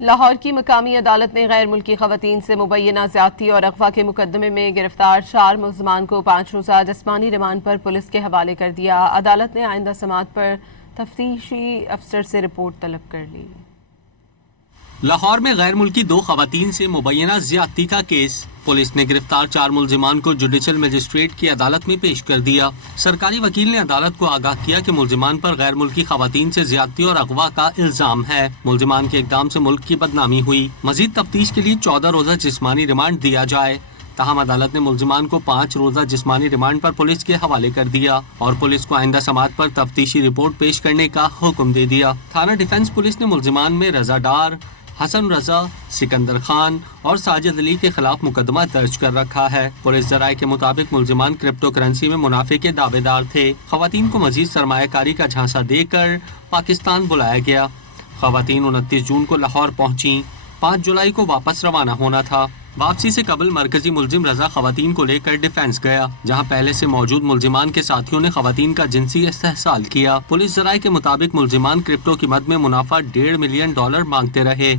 لاہور کی مقامی عدالت نے غیر ملکی خواتین سے مبینہ زیادتی اور اغوا کے مقدمے میں گرفتار 4 ملزمان کو 5 روزہ جسمانی ریمانڈ پر پولیس کے حوالے کر دیا۔ عدالت نے آئندہ سماعت پر تفتیشی افسر سے رپورٹ طلب کر لی۔ لاہور میں غیر ملکی 2 خواتین سے مبینہ زیادتی کا کیس، پولیس نے گرفتار 4 ملزمان کو جوڈیشل مجسٹریٹ کی عدالت میں پیش کر دیا۔ سرکاری وکیل نے عدالت کو آگاہ کیا کہ ملزمان پر غیر ملکی خواتین سے زیادتی اور اغوا کا الزام ہے۔ ملزمان کے اقدام سے ملک کی بدنامی ہوئی۔ مزید تفتیش کے لیے 14 روزہ جسمانی ریمانڈ دیا جائے، تاہم عدالت نے ملزمان کو 5 روزہ جسمانی ریمانڈ پر پولیس کے حوالے کر دیا اور پولیس کو آئندہ سماعت پر تفتیشی رپورٹ پیش کرنے کا حکم دے دیا۔ تھانہ ڈیفنس پولیس نے ملزمان میں رضا ڈار، حسن رضا، سکندر خان اور ساجد علی کے خلاف مقدمہ درج کر رکھا ہے۔ پولیس ذرائع کے مطابق ملزمان کرپٹو کرنسی میں منافع کے دعوے دار تھے۔ خواتین کو مزید سرمایہ کاری کا جھانسا دے کر پاکستان بلایا گیا۔ خواتین 29 جون کو لاہور پہنچیں، 5 جولائی کو واپس روانہ ہونا تھا۔ واپسی سے قبل مرکزی ملزم رضا خواتین کو لے کر ڈیفنس گیا، جہاں پہلے سے موجود ملزمان کے ساتھیوں نے خواتین کا جنسی استحصال کیا۔ پولیس ذرائع کے مطابق ملزمان کرپٹو کی مد میں منافع $1.5 ملین مانگتے رہے۔